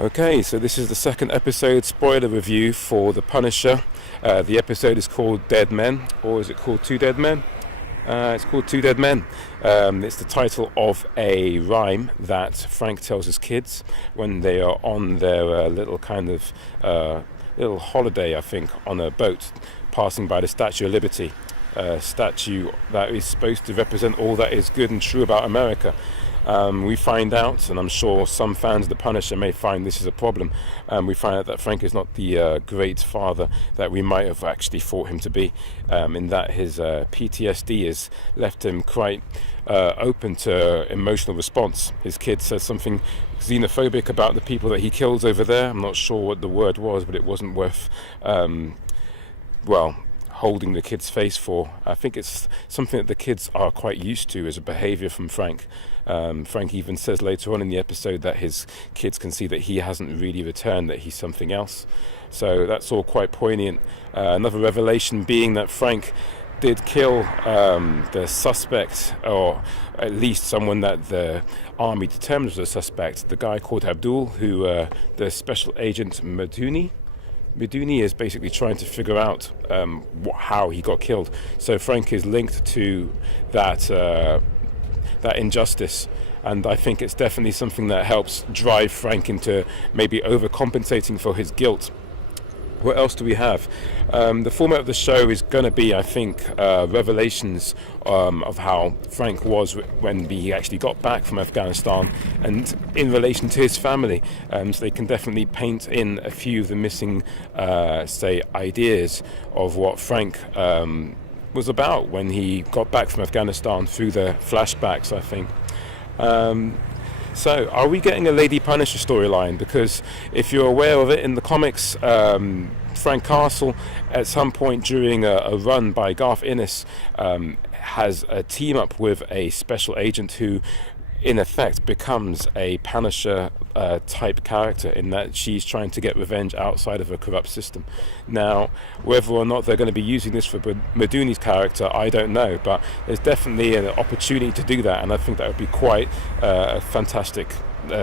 Okay, so this is the second episode spoiler review for The Punisher. The episode is called Dead Men, or is it called Two Dead Men? It's called Two Dead Men. It's the title of a rhyme that Frank tells his kids when they are on their little little holiday, I think, on a boat passing by the Statue of Liberty. A statue that is supposed to represent all that is good and true about America. We find out, and I'm sure some fans of The Punisher may find this is a problem, we find out that Frank is not the great father that we might have actually thought him to be, in that his PTSD has left him quite open to emotional response. His kid says something xenophobic about the people that he kills over there. I'm not sure what the word was, but it wasn't worth, holding the kid's face for. I think it's something that the kids are quite used to as a behaviour from Frank. Frank even says later on in the episode that his kids can see that he hasn't really returned, that he's something else. So that's all quite poignant. Another revelation being that Frank did kill the suspect, or at least someone that the army determined was a suspect, the guy called Abdul, who the special agent Meduni is basically trying to figure out how he got killed. So Frank is linked to that injustice, and I think it's definitely something that helps drive Frank into maybe overcompensating for his guilt. What else do we have? The format of the show is going to be, I think, revelations of how Frank was when he actually got back from Afghanistan, and in relation to his family. So they can definitely paint in a few of the missing, ideas of what Frank was about when he got back from Afghanistan through the flashbacks, I think. So, are we getting a Lady Punisher storyline? Because if you're aware of it in the comics, Frank Castle, at some point during a run by Garth Ennis, has a team up with a special agent who, in effect, becomes a Punisher type character, in that she's trying to get revenge outside of a corrupt system. Now, whether or not they're going to be using this for Meduni's character, I don't know, but there's definitely an opportunity to do that, and I think that would be quite a fantastic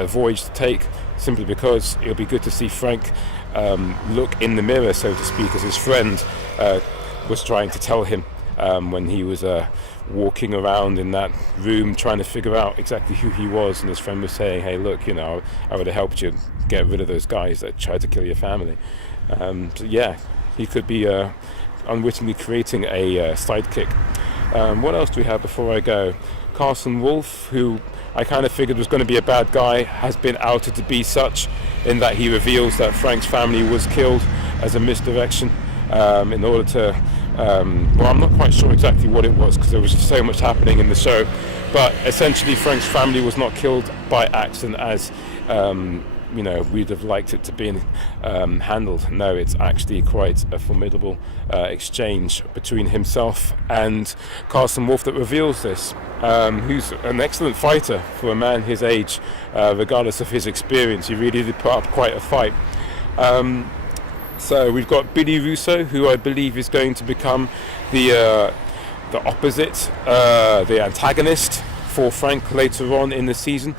voyage to take, simply because it'll be good to see Frank look in the mirror, so to speak, as his friend was trying to tell him when he was walking around in that room trying to figure out exactly who he was, and his friend was saying, hey, look, I would have helped you get rid of those guys that tried to kill your family. So yeah, he could be unwittingly creating a sidekick. What else do we have before I go? Carson Wolf, who I kind of figured was going to be a bad guy, has been outed to be such, in that he reveals that Frank's family was killed as a misdirection in order to I'm not quite sure exactly what it was, because there was so much happening in the show, but essentially Frank's family was not killed by accident as we'd have liked it to be handled. No, it's actually quite a formidable exchange between himself and Carson Wolf that reveals this, who's an excellent fighter for a man his age, regardless of his experience. He really did put up quite a fight. So we've got Billy Russo, who I believe is going to become the opposite, the antagonist for Frank later on in the season.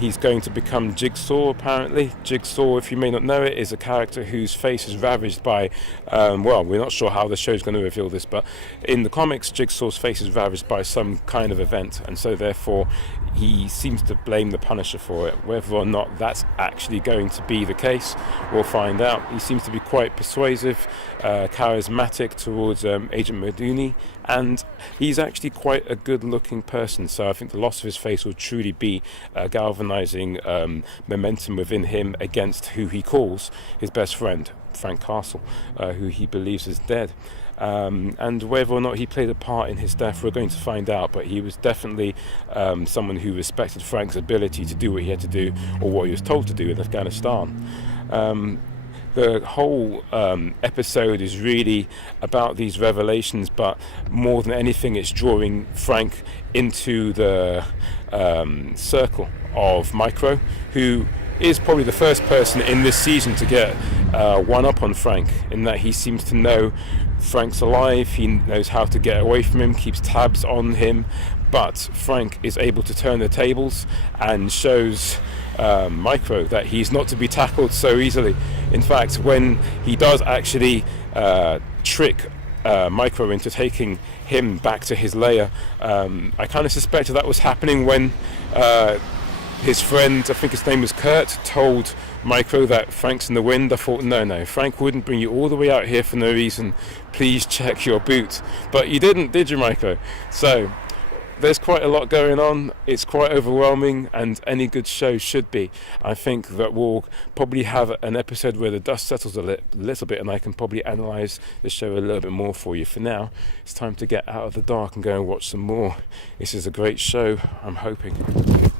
He's going to become Jigsaw, apparently. Jigsaw, if you may not know it, is a character whose face is ravaged by, we're not sure how the show's going to reveal this, but in the comics, Jigsaw's face is ravaged by some kind of event, and so therefore he seems to blame the Punisher for it. Whether or not that's actually going to be the case, we'll find out. He seems to be quite persuasive, charismatic towards Agent Meduni, and he's actually quite a good-looking person, so I think the loss of his face will truly be galvanizing momentum within him against who he calls his best friend, Frank Castle, who he believes is dead. And whether or not he played a part in his death, we're going to find out, but he was definitely someone who respected Frank's ability to do what he had to do, or what he was told to do in Afghanistan. The whole episode is really about these revelations, but more than anything, it's drawing Frank into the circle of Micro, who is probably the first person in this season to get one up on Frank, in that he seems to know Frank's alive, he knows how to get away from him, keeps tabs on him, but Frank is able to turn the tables and shows Micro, that he's not to be tackled so easily. In fact, when he does actually trick Micro into taking him back to his lair, I kind of suspected that was happening when his friend, I think his name was Kurt, told Micro that Frank's in the wind. I thought, no, Frank wouldn't bring you all the way out here for no reason. Please check your boot. But you didn't, did you, Micro? So there's quite a lot going on. It's quite overwhelming, and any good show should be. I think that we'll probably have an episode where the dust settles a little bit, and I can probably analyse the show a little bit more for you. For now, it's time to get out of the dark and go and watch some more. This is a great show, I'm hoping.